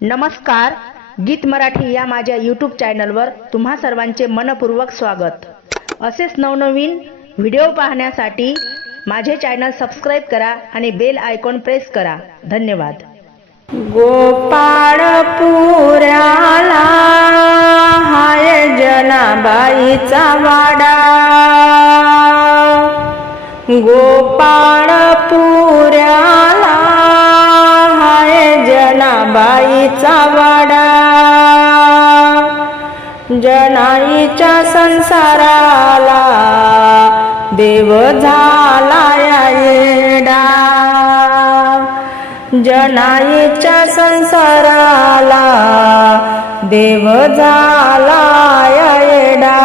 नमस्कार गीत मराठी या माझ्या यूट्यूब चॅनलवर तुम्हा सर्वांचे मनपूर्वक स्वागत. असेच नवनवीन व्हिडिओ पाहण्यासाठी माझे चॅनल सबस्क्राईब करा आणि बेल आयकॉन प्रेस करा. धन्यवाद. गोपाळपुराला हाय जनाबाईचा वाडा. गोपाळपुराला जनाईच्या संसाराला देव झाला येडा. जनाईच्या संसाराला देव झाला येडा.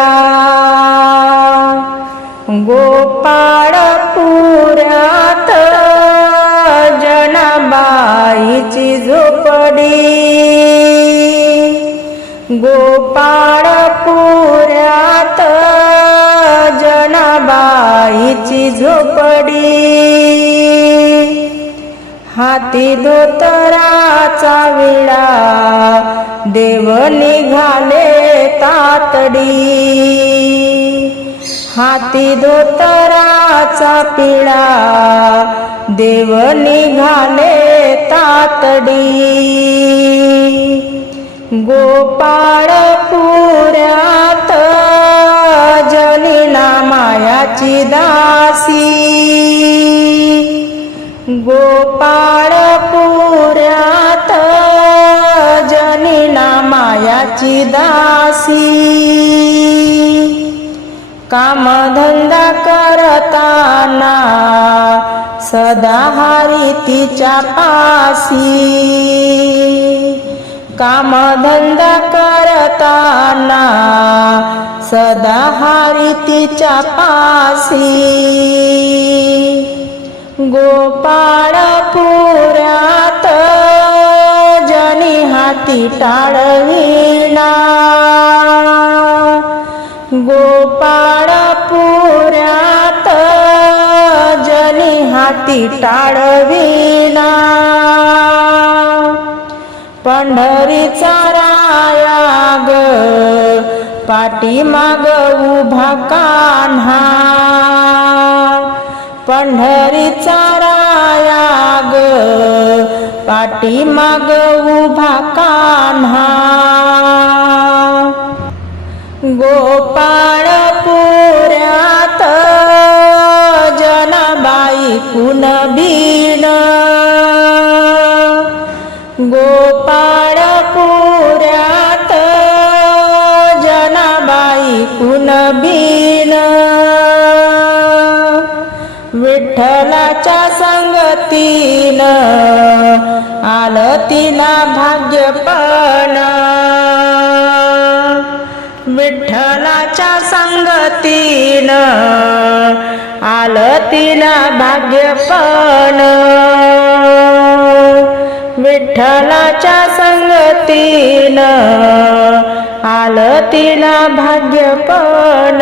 गोपाळ पुऱ्यात जनाबाईची झोपडी. गोपाळ पुऱ्यात जनाबाईची झोपडी. हाती धोतराचा विडा देव निघाले तातडी. हाती धोतराचा पिळा देव निघाले तातडी. गोपाळ मायाची दासी कामधंदा करताना सदा हारी तिच्या पासी. कामधंदा करताना सदा हरी तिच्या पासी. गोपाळ पुऱ्यात जनी हाती टाळवी ती टाळविणा पंढरीचा रायाग ग पाठीमाग उभा कान्हा. पंढरीचा रायाग ग पाठीमाग उभा कान्हा. गोपाळ जनाबाई विठ्ठलाच्या संगतीन आलं तिला भाग्यपण विठ्ठलाच्या संगतीन आलं तिला भाग्यपण विठ्ठलाच्या संगतीन आलं तिला भाग्यपण